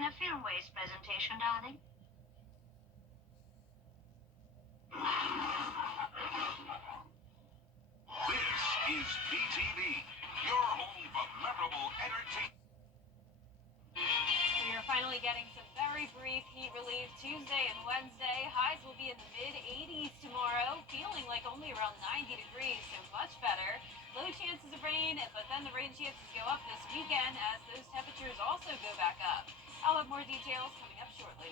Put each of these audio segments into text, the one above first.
in a film-based presentation, darling. This is BTV, your home for memorable entertainment. We are finally getting some very brief heat relief Tuesday and Wednesday. Highs will be in the mid-80s tomorrow, feeling like only around 90 degrees, so much better. Low chances of rain, but then the rain chances go up this weekend as those temperatures also go back up. I'll have more details coming up shortly.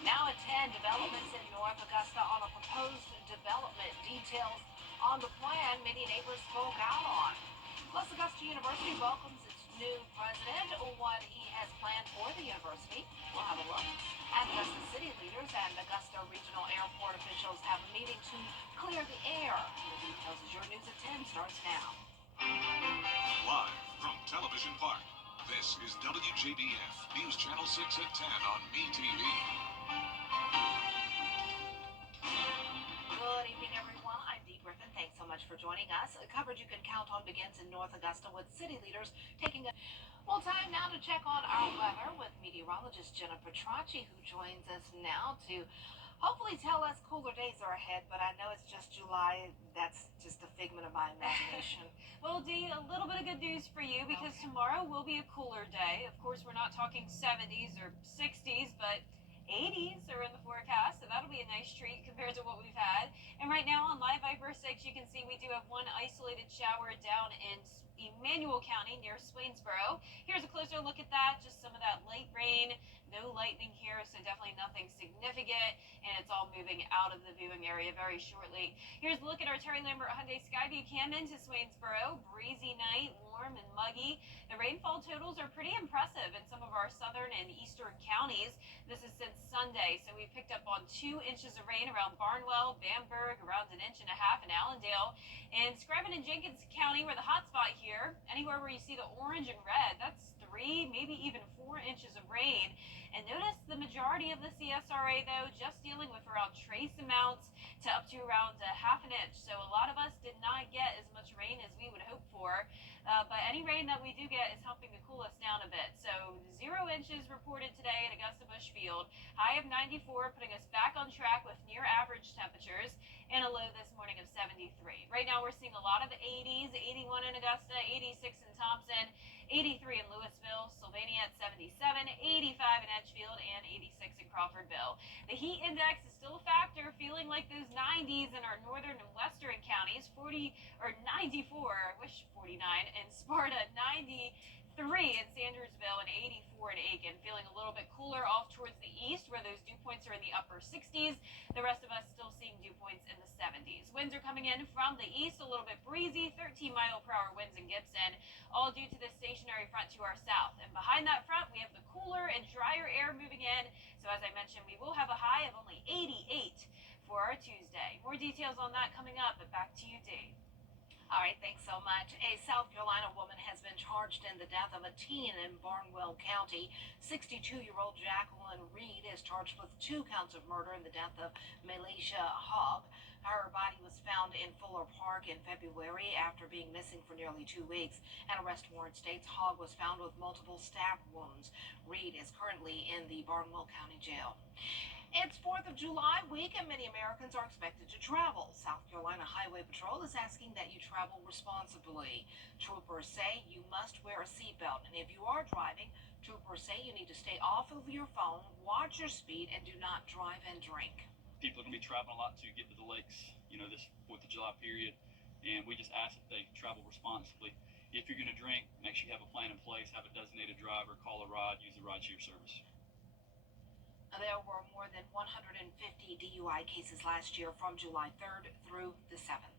Now at 10, developments in North Augusta on a proposed development. Details on the plan many neighbors spoke out on. Plus, Augusta University welcomes its new president. What he has planned for the university. We'll have a look. And Augusta city leaders and Augusta Regional Airport officials have a meeting to clear the air. The details as your news at 10 starts now. Live from Television Park, this is WJBF News Channel 6 at 10 on BTV. Good evening, everyone. I'm Dee Griffin. Thanks so much for joining us. Coverage you can count on begins in North Augusta with city leaders taking a... Well, time now to check on our weather with meteorologist Jenna Petracci, who joins us now to hopefully tell us cooler days are ahead, but I know it's just July. That's just a figment of my imagination. Well, Dee, a little bit of good news for you because tomorrow will be a cooler day. Of course, we're not talking 70s or 60s, but 80s are in the forecast, so that'll be a nice treat compared to what we've had. And right now on Live Viper 6, you can see we do have one isolated shower down in Emmanuel County near Swainsboro. Here's a closer look at that, just some of that light rain, no lightning here, so definitely nothing significant, and it's all moving out of the viewing area very shortly. Here's a look at our Terry Lambert Hyundai Skyview cam into Swainsboro. Breezy night, warm and muggy. The rainfall totals are pretty impressive in some of our southern and eastern counties. This is since Sunday, so we picked up on 2 inches of rain around Barnwell, Bamberg, around 1.5 inches in Allendale, and Screven and Jenkins County were the hot spot here. Anywhere where you see the orange and red, that's 3, maybe even 4 inches of rain. And notice the majority of the CSRA, though, just dealing with around trace amounts to up to around 1/2 inch. So a lot of us did not get as much rain as we would hope for. But any rain that we do get is helping to cool us down a bit. So 0 inches reported today at Augusta Bushfield. High of 94, putting us back on track with near average temperatures, and a low this morning of 73. Right now we're seeing a lot of 80s, 81 in Augusta, 86 in Thompson, 83 in Louisville, Sylvania at 77, 85 in Edgefield, and 86 in Crawfordville. The heat index is still a factor, feeling like those 90s in our northern and western counties, 40 or 94, I wish 49 in Sparta, 93 in Sandersville, and 84 in Aiken. Feeling a little bit cooler off towards the east where those dew points are in the upper 60s. The rest of us still seeing dew points in the 70s. Winds are coming in from the east, a little bit breezy, 13-mile-per-hour winds in Gibson, all due to the stationary front to our south. And behind that front, we have the cooler and drier air moving in. So as I mentioned, we will have a high of only 88 for our Tuesday. More details on that coming up, but back to you, Dee. All right, thanks so much. A South Carolina woman has been charged in the death of a teen in Barnwell County. 62-year-old Jacqueline Reed is charged with 2 counts of murder in the death of Melisha Hogg. Her body was found in Fuller Park in February after being missing for nearly 2 weeks. An arrest warrant states Hogg was found with multiple stab wounds. Reed is currently in the Barnwell County Jail. It's 4th of July week and many Americans are expected to travel. South Carolina Highway Patrol is asking that you travel responsibly. Troopers say you must wear a seatbelt, and if you are driving, troopers say you need to stay off of your phone, watch your speed, and do not drive and drink. People are going to be traveling a lot to get to the lakes, this 4th of July period, and we just ask that they travel responsibly. If you're going to drink, make sure you have a plan in place, have a designated driver, call a ride, use the rideshare service. There were more than 150 DUI cases last year from July 3rd through the 7th.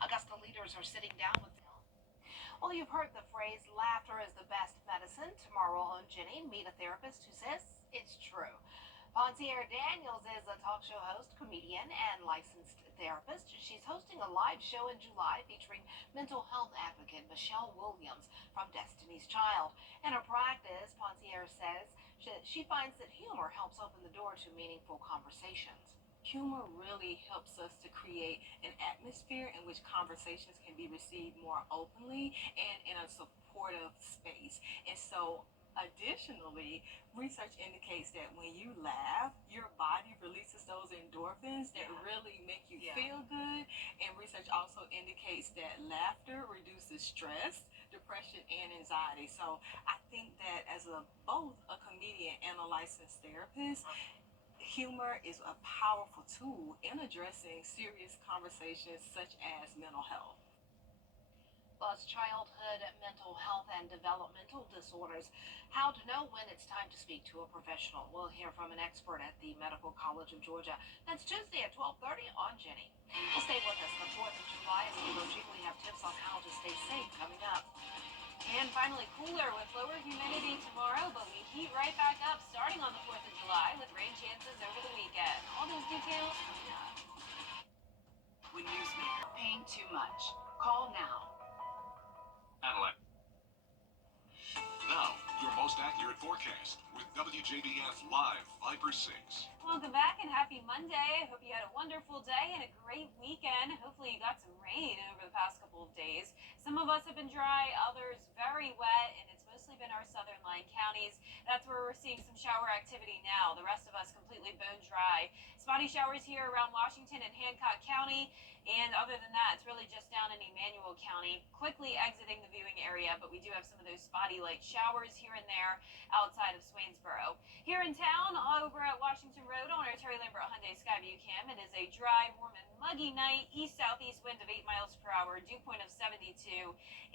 Augusta leaders are sitting down with them. Well, you've heard the phrase, laughter is the best medicine. Tomorrow on Jenny, meet a therapist who says it's true. Pontier Daniels is a talk show host, comedian, and licensed therapist. She's hosting a live show in July featuring mental health advocate Michelle Williams from Destiny's Child. In her practice, Pontier says she finds that humor helps open the door to meaningful conversations. Humor really helps us to create an atmosphere in which conversations can be received more openly and in a supportive space. And so Additionally, research indicates that when you laugh, your body releases those endorphins that really make you feel good. And research also indicates that laughter reduces stress, depression, and anxiety. So I think that as both a comedian and a licensed therapist, humor is a powerful tool in addressing serious conversations such as mental health. Plus childhood mental health and developmental disorders. How to know when it's time to speak to a professional. We'll hear from an expert at the Medical College of Georgia. That's Tuesday at 12:30 on Jenny. Well, stay with us. The 4th of July is approaching. We have tips on how to stay safe coming up. And finally, cooler with lower humidity tomorrow, but we heat right back up starting on the 4th of July with rain chances over the weekend. All those details coming up. When newsmaker paying too much, call now. Adelaide. Now, your most accurate forecast with WJBF Live Viper 6. Welcome back and happy Monday. I hope you had a wonderful day and a great weekend. Hopefully you got some rain over the past couple of days. Some of us have been dry, others very wet, and it's mostly been our southern line counties. That's where we're seeing some shower activity now. The rest of us completely bone dry. Spotty showers here around Washington and Hancock County. And other than that, it's really just down in Emmanuel County, quickly exiting the viewing area, but we do have some of those spotty light showers here and there outside of Swainsboro. Here in town, over at Washington Road on our Terry Lambert Hyundai Skyview Cam, it is a dry, warm, and muggy night, east-southeast wind of 8 miles per hour, dew point of 72,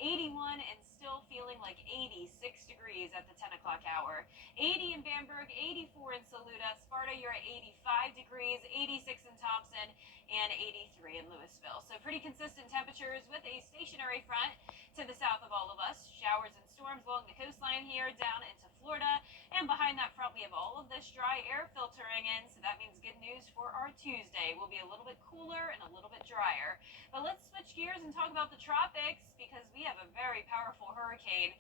81, and still feeling like 86 degrees at the 10 o'clock hour. 80 in Bamberg, 84 in Saluda, Sparta, you're at 85 degrees, 86 in Thompson, and 83 in Louisville. So pretty consistent temperatures with a stationary front to the south of all of us. Showers and storms along the coastline here down into Florida. And behind that front, we have all of this dry air filtering in. So that means good news for our Tuesday. We'll be a little bit cooler and a little bit drier. But let's switch gears and talk about the tropics because we have a very powerful hurricane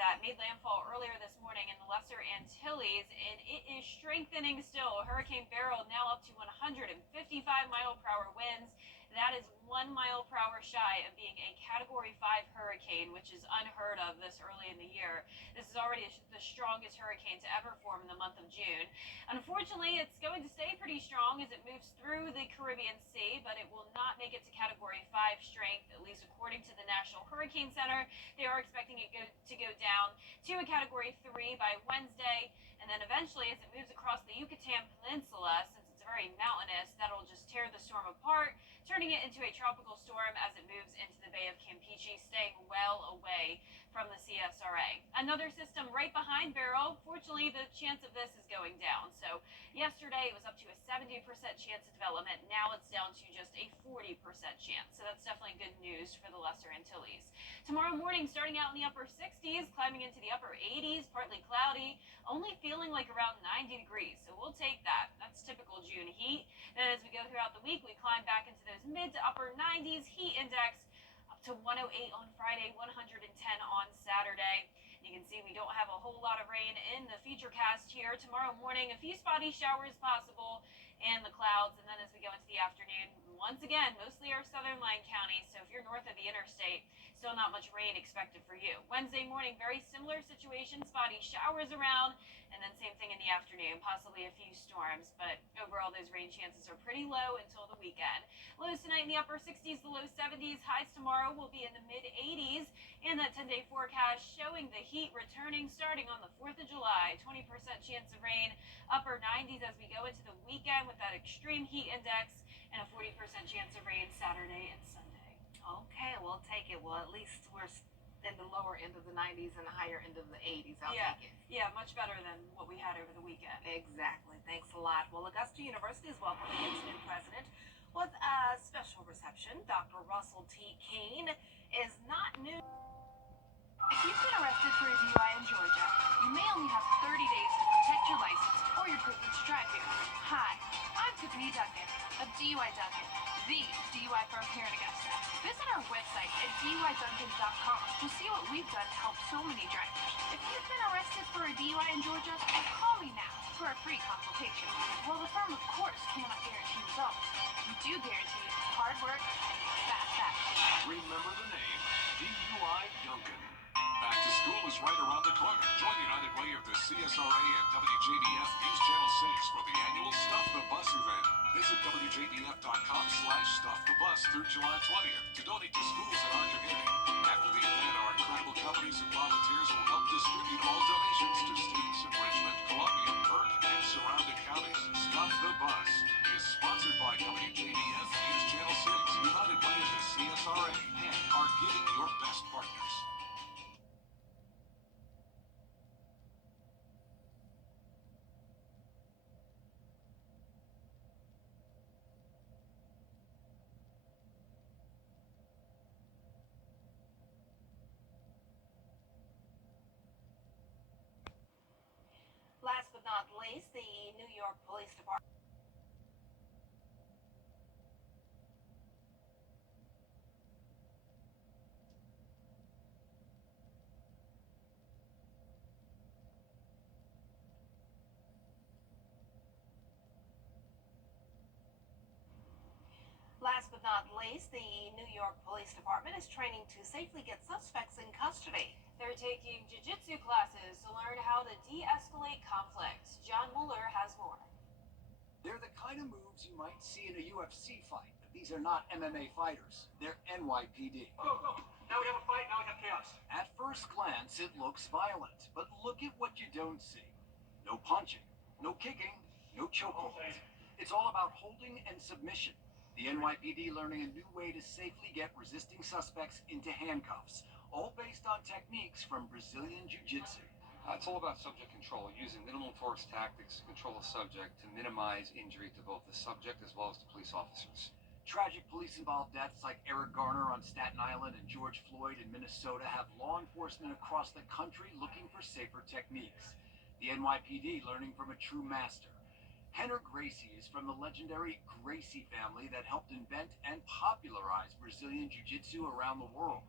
that made landfall earlier this morning in the Lesser Antilles, and it is strengthening still. Hurricane Beryl now up to 155-mile-per-hour winds. That is 1 mile per hour shy of being a Category 5 hurricane, which is unheard of this early in the year. This is already the strongest hurricane to ever form in the month of June. Unfortunately, it's going to stay pretty strong as it moves through the Caribbean Sea, but it will not make it to Category 5 strength, at least according to the National Hurricane Center. They are expecting it to go down to a Category 3 by Wednesday, and then eventually, as it moves across the Yucatan Peninsula, since it's very mountainous, that'll just tear the storm apart, turning it into a tropical storm as it moves into the Bay of Campeche, staying well away from the CSRA. Another system right behind Beryl. Fortunately, the chance of this is going down. So yesterday it was up to a 70% chance of development. Now it's down to just a 40% chance. So that's definitely good news for the Lesser Antilles. Tomorrow morning, starting out in the upper 60s, climbing into the upper 80s, partly cloudy, only feeling like around 90 degrees. So we'll take that. That's typical June heat. Then as we go throughout the week, we climb back into those mid to upper 90s, heat index up to 108 on Friday, 110 on Saturday. You can see we don't have a whole lot of rain in the futurecast here. Tomorrow morning, a few spotty showers possible in the clouds. And then as we go into the afternoon, once again, mostly our southern line counties. So if you're north of the interstate, still not much rain expected for you. Wednesday morning, very similar situation, spotty showers around. And then same thing in the afternoon, possibly a few storms. But overall, those rain chances are pretty low until the weekend. Lows tonight in the upper 60s, the low 70s. Highs tomorrow will be in the mid 80s. And that 10-day forecast showing the heat returning starting on the 4th of July. 20% chance of rain, upper 90s as we go into the weekend with that extreme heat index, and a 40% chance of rain Saturday and Sunday. Okay, we'll take it. Well, at least we're in the lower end of the 90s and the higher end of the 80s. I'll take it. Yeah, much better than what we had over the weekend. Exactly. Thanks a lot. Well, Augusta University is welcoming its new president with a special reception. Dr. Russell T. Kane is not new. If you've been arrested for a DUI in Georgia, you may only have 30 days to protect your license or your privilege to drive here. Hi, I'm Tiffany Duncan of DUI Duncan, the DUI firm here in Augusta. Visit our website at DUIDuncan.com to see what we've done to help so many drivers. If you've been arrested for a DUI in Georgia, call me now for a free consultation. While the firm, of course, cannot guarantee results, we do guarantee hard work and fast action. Remember the name, DUI Duncan. Back to school is right around the corner. Join United Way of the CSRA and WJBF News Channel 6 for the annual Stuff the Bus event. Visit WJBF.com/StuffTheBus through July 20th to donate to schools in our community. After the event, our incredible companies and volunteers will help distribute all donations to students in Richmond, Columbia, Burke, and surrounding counties. Stuff the Bus is sponsored by WJBF News Channel 6, United Way of the CSRA, and are giving your best partners. Last but not least, the New York Police Department. Last but not least, the New York Police Department is training to safely get suspects in custody. They're taking jiu-jitsu classes to learn how to de-escalate conflicts. John Mueller has more. They're the kind of moves you might see in a UFC fight, but these are not MMA fighters. They're NYPD. Go, go. Now we have a fight, now we have chaos. At first glance, it looks violent, but look at what you don't see. No punching, no kicking, no chokeholds. It's all about holding and submission. The NYPD learning a new way to safely get resisting suspects into handcuffs, all based on techniques from Brazilian Jiu-Jitsu. It's all about subject control, using minimal force tactics to control a subject to minimize injury to both the subject as well as the police officers. Tragic police-involved deaths like Eric Garner on Staten Island and George Floyd in Minnesota have law enforcement across the country looking for safer techniques. The NYPD learning from a true master. Henner Gracie is from the legendary Gracie family that helped invent and popularize Brazilian Jiu-Jitsu around the world.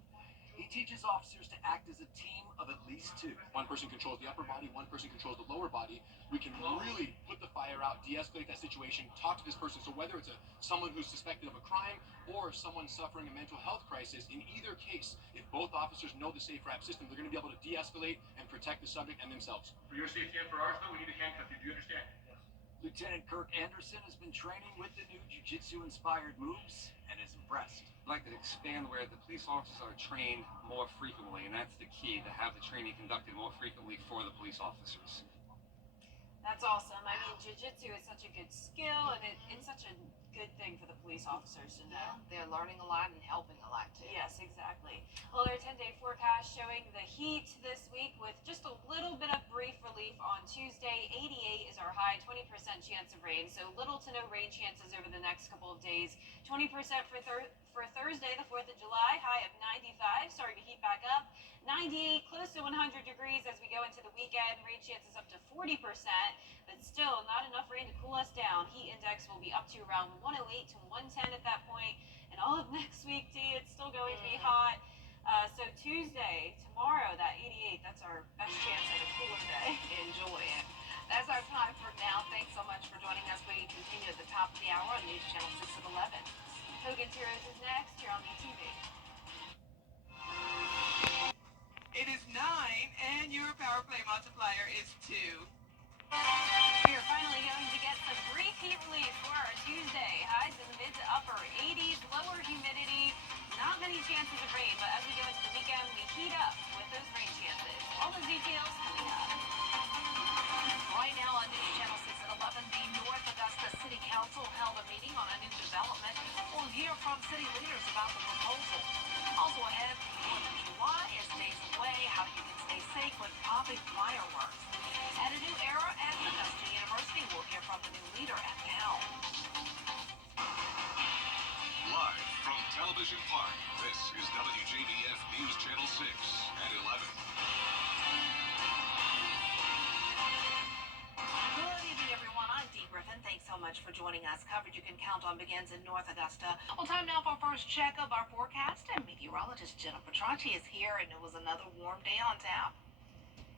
He teaches officers to act as a team of at least two. One person controls the upper body, one person controls the lower body. We can really put the fire out, de-escalate that situation, talk to this person. So whether it's someone who's suspected of a crime or someone suffering a mental health crisis, in either case, if both officers know the safe rap system, they're going to be able to de-escalate and protect the subject and themselves. For your safety and for ours, though, we need to handcuff you. Do you understand? Lieutenant Kirk Anderson has been training with the new jiu-jitsu inspired moves and is impressed. I'd like to expand where the police officers are trained more frequently, and that's the key, to have the training conducted more frequently for the police officers. That's awesome. I mean, jiu-jitsu is such a good skill, and it's such a good thing for the police officers to know. Yeah, they're learning a lot and helping a lot too. Yes, exactly. Well, our 10-day forecast showing the heat this week with just a little bit of brief relief on Tuesday. 88 is our high, 20% chance of rain, so little to no rain chances over the next couple of days. 20% for Thursday, the 4th of July, high of 95. Starting to heat back up. 98, close to 100 degrees as we go into the weekend. Rain chances up to 40%, but still not enough rain to cool us down. Heat index will be up to around 108 to 110 at that point. And all of next week, Dee, it's still going to be hot. So Tuesday, tomorrow, that 88, that's our best chance at a cooler day. Enjoy it. That's our time for now. Thanks so much for joining us. We continue at the top of the hour on News Channel 6 at 11. Hogan's Heroes is next here on BTV. It is 9, and your power play multiplier is 2. We are finally going to get some brief heat relief for our Tuesday. Highs in the mid to upper 80s, lower humidity, not many chances of rain, but as we go into the weekend, we heat up with those rain chances. All the details coming up. Right now on News Channel 6 at 11, the North Augusta City Council held a meeting on a new development. We'll hear from city leaders about the proposal. Also ahead, the 4th of July is days away, how you can stay safe when popping fireworks. At a new era at Augusta University, we'll hear from the new leader at the helm. Live from Television Park, this is WJBF News Channel 6 at 11. Good evening, everyone. I'm Dee Griffin. Thanks so much for joining us. Coverage you can count on begins in North Augusta. Well, time now for our first check of our forecast, and meteorologist Jenna Petracci is here, and it was another warm day on tap.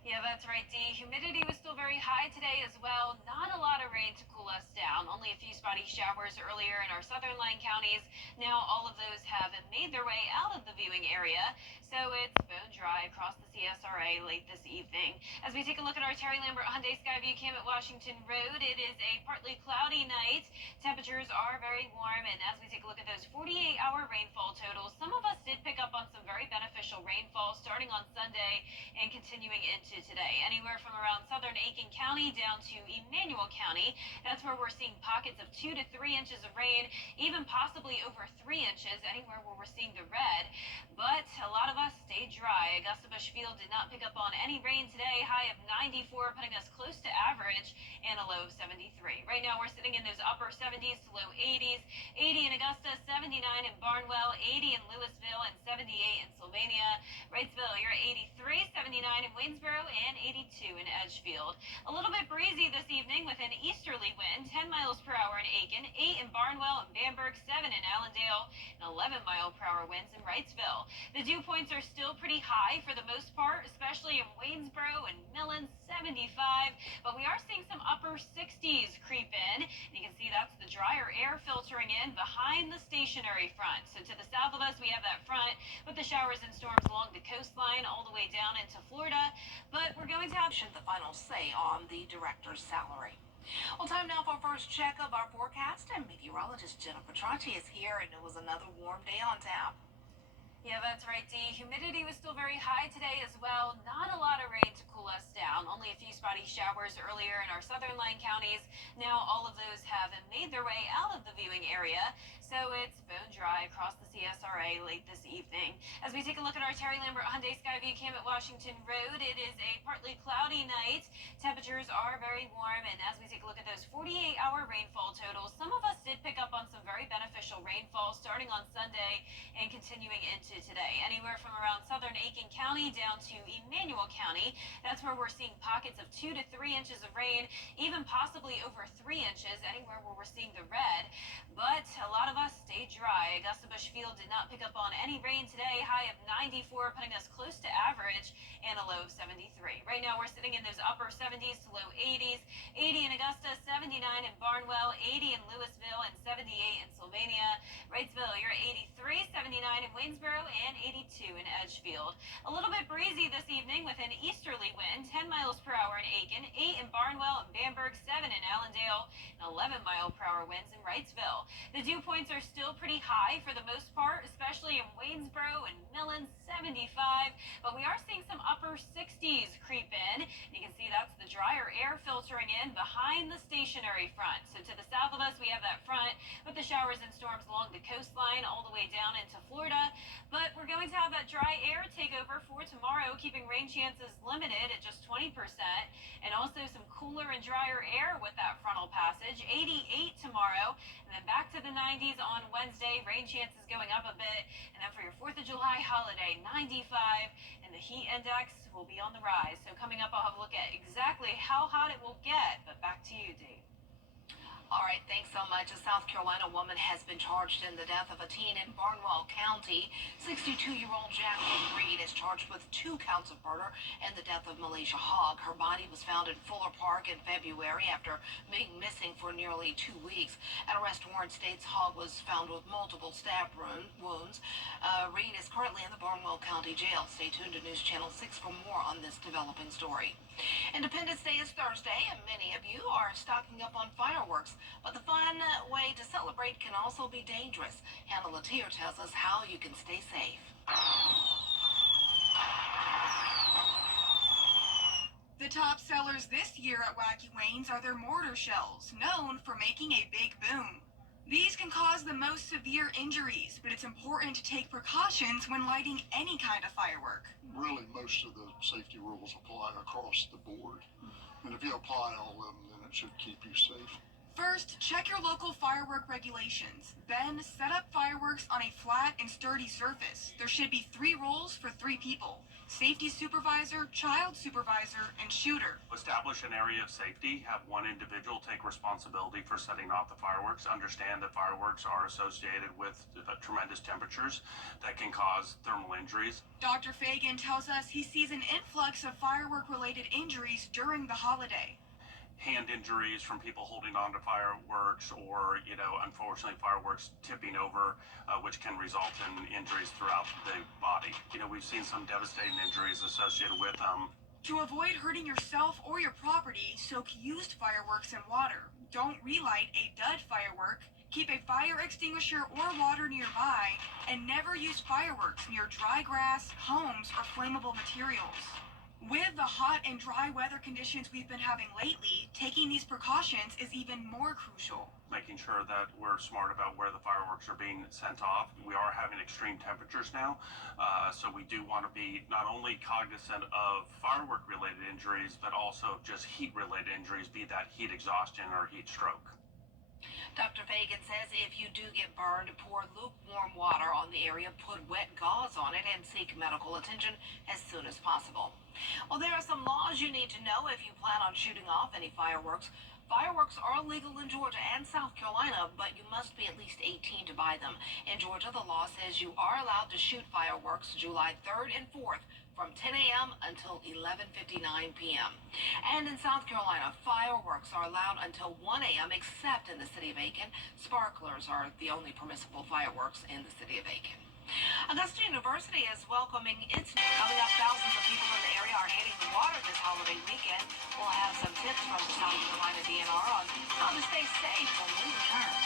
Yeah, that's right, Dee. Humidity was still very high today as well. Not a lot of rain to cool us down. Only a few spotty showers earlier in our southern line counties. Now all of those have made their way out of the viewing area. So it's bone dry across across the CSRA late this evening. As we take a look at our Terry Lambert Hyundai Skyview cam at Washington Road, it is a partly cloudy night. Temperatures are very warm, and as we take a look at those 48-hour rainfall totals, some of us did pick up on some very beneficial rainfall starting on Sunday and continuing into today. Anywhere from around southern Aiken County down to Emmanuel County, that's where we're seeing pockets of 2 to 3 inches of rain, even possibly over 3 inches, anywhere where we're seeing the red. But a lot of us stayed dry. Augusta Busch Field did not pick up on any rain today. High of 94, putting us close to average, and a low of 73. Right now we're sitting in those upper 70s to low 80s. 80 in Augusta, 79 in Barnwell, 80 in Louisville, and 78 in Sylvania. Wrightsville, you're at 83, 79 in Waynesboro, and 82 in Edgefield. A little bit breezy this evening with an easterly wind, 10 miles per hour in Aiken, 8 in Barnwell and Bamberg, 7 in Allendale, and 11 mile per hour winds in Wrightsville. The dew points are still pretty high for the most part, especially in Waynesboro and Millen, 75, but we are seeing some upper 60s creep in. And you can see that's the drier air filtering in behind the stationary front. So to the south of us, we have that front with the showers and storms along the coastline all the way down into Florida, but we're going to have The final say on the director's salary. Well, time now for our first check of our forecast, and meteorologist Jennifer Tracci is here, and it was another warm day on tap. Yeah, that's right, Dee. Humidity was still very high today as well. Not a lot of rain to cool us down. Only a few spotty showers earlier in our southern line counties. Now all of those have made their way out of the viewing area, so it's bone dry across the CSRA late this evening. As we take a look at our Terry Lambert Hyundai Skyview cam at Washington Road, it is a partly cloudy night. Temperatures are very warm, and as we take a look at those 48-hour rainfall totals, some of us did pick up on some very beneficial rainfall starting on Sunday and continuing into today. Anywhere from around southern Aiken County down to Emmanuel County, that's where we're seeing pockets of 2 to 3 inches of rain, even possibly over 3 inches, anywhere where we're seeing the red. But a lot of us stayed dry. Augusta Busch Field did not pick up on any rain today. High of 94, putting us close to average, and a low of 73. Right now we're sitting in those upper 70s to low 80s. 80 in Augusta, 79 in Barnwell, 80 in Louisville, and 78 in Sylvania. Wrightsville, you're at 83, 79 in Waynesboro, and 82 in Edgefield. A little bit breezy this evening with an easterly wind, 10 miles per hour in Aiken, 8 in Barnwell and Bamberg, 7 in Allendale, and 11 mile per hour winds in Wrightsville. The dew points are still pretty high for the most part, especially in Waynesboro and Millen, 75, but we are seeing some upper 60s creep in. And you can see that's the drier air filtering in behind the stationary front. So to the south of us, we have that front with the showers and storms along the coastline all the way down into Florida. But we're going to have that dry air take over for tomorrow, keeping rain chances limited at just 20%, and also some cooler and drier air with that frontal passage. 88 tomorrow, and then back to the 90s on Wednesday. Rain chances going up a bit, and then for your 4th of July holiday, 95, and the heat index will be on the rise. So coming up, I'll have a look at exactly how hot it will get, but back to you, Dee. All right, thanks so much. A South Carolina woman has been charged in the death of a teen in Barnwell County. 62-year-old Jacqueline Reed is charged with 2 counts of murder and the death of Malaysia Hogg. Her body was found in Fuller Park in February after being missing for nearly 2 weeks. An arrest warrant states Hogg was found with multiple stab wounds. Reed is currently in the Barnwell County Jail. Stay tuned to News Channel 6 for more on this developing story. Independence Day is Thursday, and many of you are stocking up on fireworks. But the fun way to celebrate can also be dangerous. Hannah Latier tells us how you can stay safe. The top sellers this year at Wacky Wayne's are their mortar shells, known for making a big boom. These can cause the most severe injuries, but it's important to take precautions when lighting any kind of firework. Really, most of the safety rules apply across the board. And if you apply all of them, then it should keep you safe. First, check your local firework regulations. Then, set up fireworks on a flat and sturdy surface. There should be 3 rules for 3 people: safety supervisor, child supervisor, and shooter. Establish an area of safety. Have one individual take responsibility for setting off the fireworks. Understand that fireworks are associated with tremendous temperatures that can cause thermal injuries. Dr. Fagan tells us he sees an influx of firework-related injuries during the holiday. hand injuries from people holding on to fireworks, or, you know, unfortunately fireworks tipping over, which can result in injuries throughout the body. You know, we've seen some devastating injuries associated with them. To avoid hurting yourself or your property, soak used fireworks in water. Don't relight a dud firework. Keep a fire extinguisher or water nearby, and never use fireworks near dry grass, homes, or flammable materials. With the hot and dry weather conditions we've been having lately, taking these precautions is even more crucial. Making sure that we're smart about where the fireworks are being sent off. We are having extreme temperatures now, so we do want to be not only cognizant of firework-related injuries, but also just heat-related injuries, be that heat exhaustion or heat stroke. Dr. Fagan says if you do get burned, pour lukewarm water on the area, put wet gauze on it, and seek medical attention as soon as possible. Well, there are some laws you need to know if you plan on shooting off any fireworks. Fireworks are legal in Georgia and South Carolina, but you must be at least 18 to buy them. In Georgia, the law says you are allowed to shoot fireworks July 3rd and 4th from 10 a.m. until 11:59 p.m. And in South Carolina, fireworks are allowed until 1 a.m. except in the city of Aiken. Sparklers are the only permissible fireworks in the city of Aiken. Augusta University is welcoming its coming up. Thousands of people in the area are hitting the water this holiday weekend. We'll have some tips from the South Carolina DNR on how to stay safe when we return.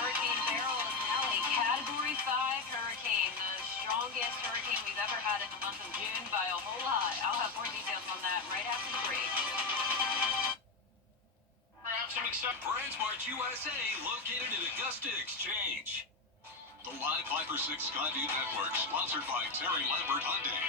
Hurricane Beryl is now a Category 5 hurricane, the strongest hurricane we've ever had in the month of June by a whole lot. I'll have more details on that right after the break. BrandsMart USA, located in Augusta Exchange. The Live Viper 6 Skyview Network, sponsored by Terry Lambert Hyundai.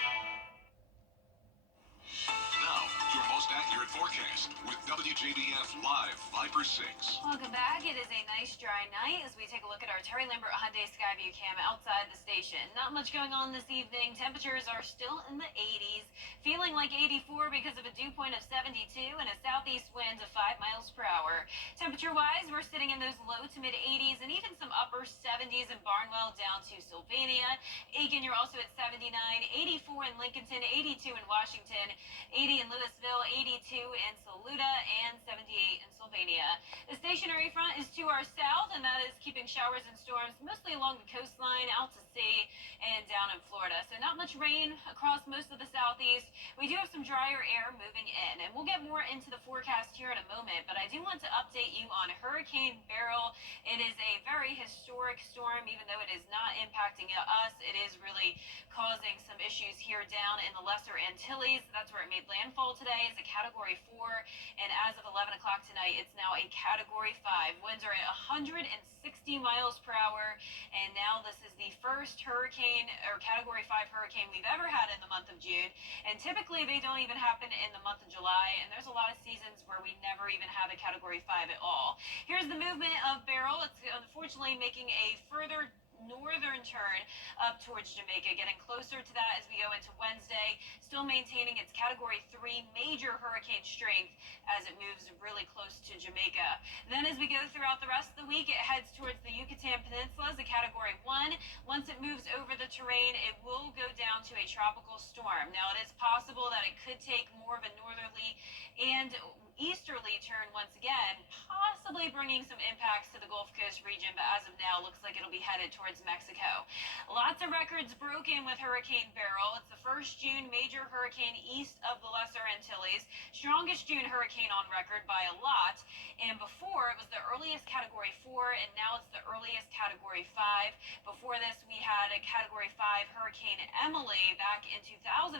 Now, your most accurate forecast with WJBF Live Viper 6. Welcome back. It is a nice dry night as we take a look at our Terry Lambert Hyundai Skyview cam outside the station. Not much going on this evening. Temperatures are still in the 80s, feeling like 84 because of a dew point of 72 and a southeast wind of 5 miles per hour. Temperature-wise, we're sitting in those low to mid 80s and even some upper 70s in Barnwell down to Sylvania. Aiken, you're also at 79, 84 in Lincolnton, 82 in Washington, 80 in Louisville, 82 in Saluda, and 78 in Sylvania. The stationary front is to our south, and that is keeping showers and storms mostly along the coastline, out to sea, and down in Florida. So not much rain across most of the southeast. We do have some drier air moving in, and we'll get more into the forecast here in a moment, but I do want to update you on Hurricane Beryl. It is a very historic storm, even though it is not impacting us. It is really causing some issues here down in the Lesser Antilles. That's where it made landfall today. It's a Category 4, and as of 11 o'clock tonight, it's now a Category 5. Winds are at 160 miles per hour, and now this is the first hurricane or Category 5 hurricane we've ever had in the month of June, and typically they don't even happen in the month of July, and there's a lot of seasons where we never even have a Category 5 at all. Here's the movement of Beryl. It's unfortunately making a further northern turn up towards Jamaica, getting closer to that as we go into Wednesday, still maintaining its Category 3 major hurricane strength as it moves really close to Jamaica. Then as we go throughout the rest of the week, it heads towards the Yucatan Peninsula as a Category 1. Once it moves over the terrain, it will go down to a tropical storm. Now, it is possible that it could take more of a northerly and easterly turn once again, possibly bringing some impacts to the Gulf Coast region, but as of now, looks like it'll be headed towards Mexico. Lots of records broken with Hurricane Beryl. It's the first June major hurricane east of the Lesser Antilles, strongest June hurricane on record by a lot, and before it was the earliest Category 4, and now it's the earliest Category 5. Before this, we had a Category 5 Hurricane Emily back in 2005,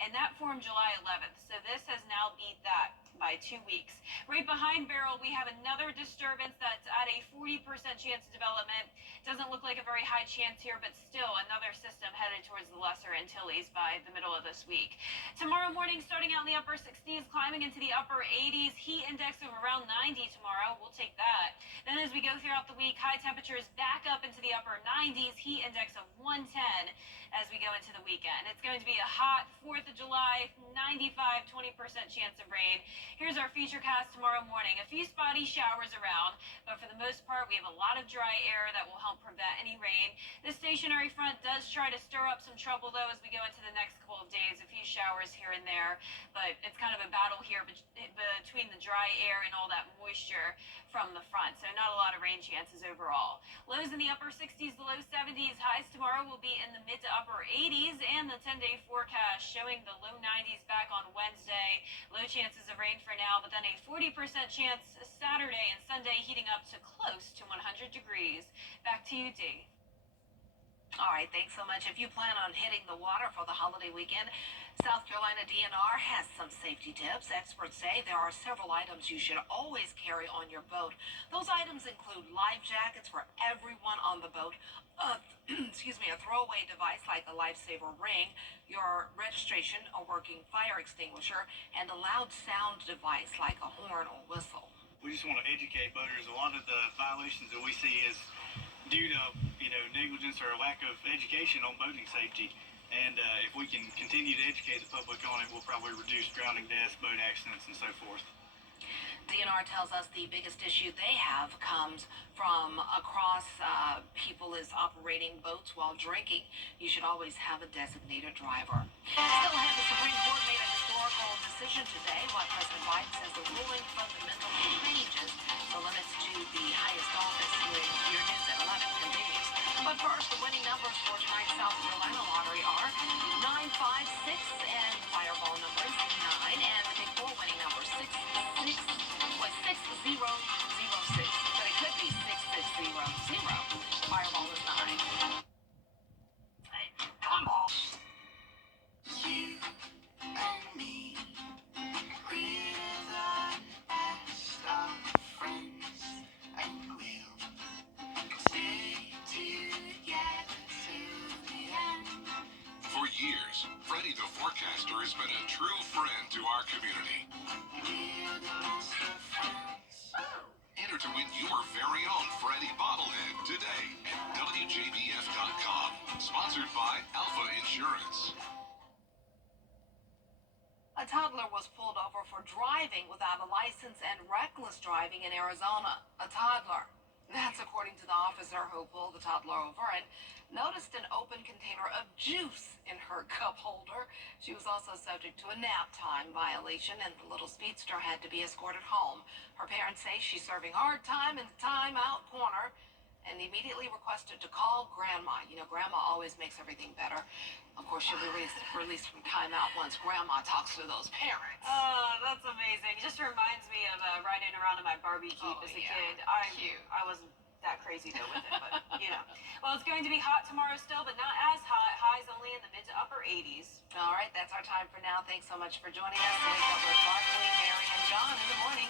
and that formed July 11th, so this has now beat that by 2 weeks. Right behind Beryl, we have another disturbance that's at a 40% chance of development. Doesn't look like a very high chance here, but still another system headed towards the Lesser Antilles by the middle of this week. Tomorrow morning, starting out in the upper 60s, climbing into the upper 80s. Heat index of around 90 tomorrow. We'll take that. Then as we go throughout the week, high temperatures back up into the upper 90s. Heat index of 110 as we go into the weekend. It's going to be a hot 4th of July, 95, 20% chance of rain. Here's our futurecast tomorrow morning. A few spotty showers around, but for the most part, we have a lot of dry air that will help prevent any rain. This stationary front does try to stir up some trouble, though, as we go into the next couple of days. A few showers here and there, but it's kind of a battle here between the dry air and all that moisture from the front, so not a lot of rain chances overall. Lows in the upper 60s, the low 70s. Highs tomorrow will be in the mid to upper 80s, and the 10-day forecast showing the low 90s back on Wednesday. Low chances of rain for now, but then a 40% chance Saturday and Sunday, heating up to close to 100 degrees. Back to you, Dee. All right, thanks so much. If you plan on hitting the water for the holiday weekend, South Carolina DNR has some safety tips. Experts say there are several items you should always carry on your boat. Those items include life jackets for everyone on the boat, a throwaway device like a lifesaver ring, your registration, a working fire extinguisher, and a loud sound device like a horn or whistle. We just want to educate boaters. A lot of the violations that we see is due to negligence or a lack of education on boating safety. And if we can continue to educate the public on it, we'll probably reduce drowning deaths, boat accidents, and so forth. DNR tells us the biggest issue they have comes from across people is operating boats while drinking. You should always have a designated driver. Still ahead, the Supreme Court made a historical decision today while President Biden says the ruling fundamentally changes the limits to the highest office. Your news at 11 continues. But first, the winning numbers for tonight's South Carolina lottery are 9, 5, 6, and Fireball number is 9, and the Big 4 winning number 6, 0, 0, 6. But it could be 6, 6, 0, 0. Fireball is 9. Come on. You and me, we're the best of friends, and we'll stay together till the end. For years, Freddie the Forecaster has been a true friend to our community. We're the best of friends. Enter to win your very own Freddie bobblehead today at WJBF.com. Sponsored by Alpha Insurance. A toddler was pulled over for driving without a license and reckless driving in Arizona. A toddler. That's according to the officer who pulled the toddler over and noticed an open container of juice in her cup holder. She was also subject to a nap time violation, and the little speedster had to be escorted home. Her parents say she's serving hard time in the timeout corner and immediately requested to call Grandma. Grandma always makes everything better. Of course, she'll be released from timeout once Grandma talks to those parents. Oh, that's amazing. It just reminds me of riding around in my Barbie Jeep as a kid. I wasn't that crazy though with it, but Well, it's going to be hot tomorrow still, but not as hot. Highs only in the mid to upper 80s. All right, that's our time for now. Thanks so much for joining us. Wake up with Barkley, Mary, and John in the morning.